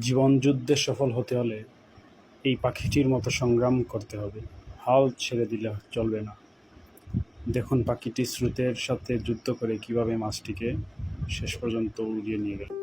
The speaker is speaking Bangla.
জীবনযুদ্ধে সফল হতে হলে এই পাখিটির মতো সংগ্রাম করতে হবে, হাল ছেড়ে দিলে চলবে না। দেখুন পাখিটি স্রোতের সাথে যুদ্ধ করে কীভাবে মাছটিকে শেষ পর্যন্ত উড়িয়ে নিয়ে গেল।